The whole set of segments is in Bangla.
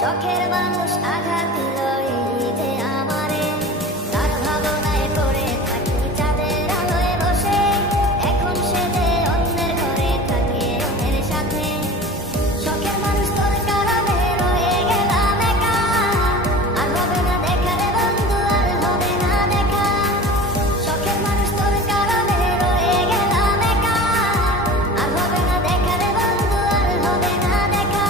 শখের মানুষ আঘাত দিল এই যে আমারে, তার ভাবনায় পড়ে থাকি চাঁদের আলোয় বসে, এখন সে যে অন্যের ঘরে থাকে অন্যের সাথে। শখের মানুষ তোর কারণে রয়ে গেলাম একা, আর হবে না দেখা রে বন্ধু, আর হবে না দেখা। শখের মানুষ তোর কারণে রয়ে গেলাম একা, আর হবে না দেখা রে বন্ধু, আর হবে না দেখা।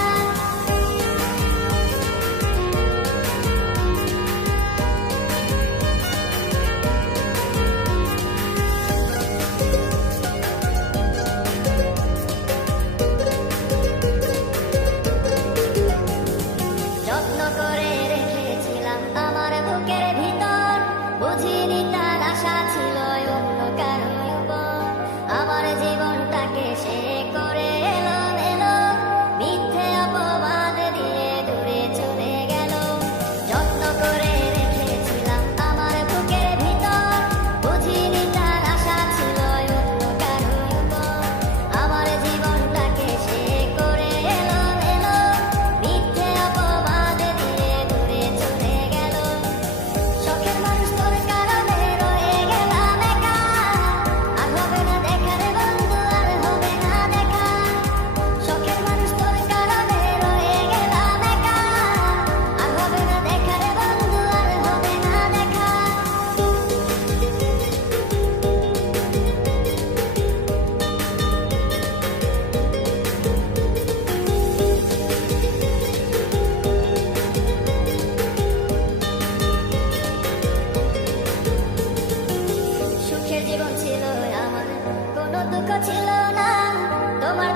যত্ন করে রেখেছিলাম আমার বুকের ভিতর, বুঝিনি তার আশা ছিল অন্য কারো উপর। আমার জীবনটাকে সে করে এলো এলো, মিথ্যে অপবাদ দিয়ে দূরে চলে গেল। যত্ন করে রেখেছিলাম আমার বুকের ভিতর, বুঝিনি তার আশা ছিল অন্য কারো উপর। আমার জীবনটাকে সে করে এলো এলো, মিথ্যে অপবাদ দিয়ে দূরে চলে গেল। শখের মানুষ তোর কারণে রয়ে গেলাম একা, আর হবে না দেখা রে বন্ধু, আর হবে না দেখা। শখের মানুষ তোর কারণে রয়ে গেলাম একা, আর হবে না দেখা রে বন্ধু, আর হবে না দেখা। সুখের জীবন ছিল আমার, কোনো দুঃখ ছিল না, তোমার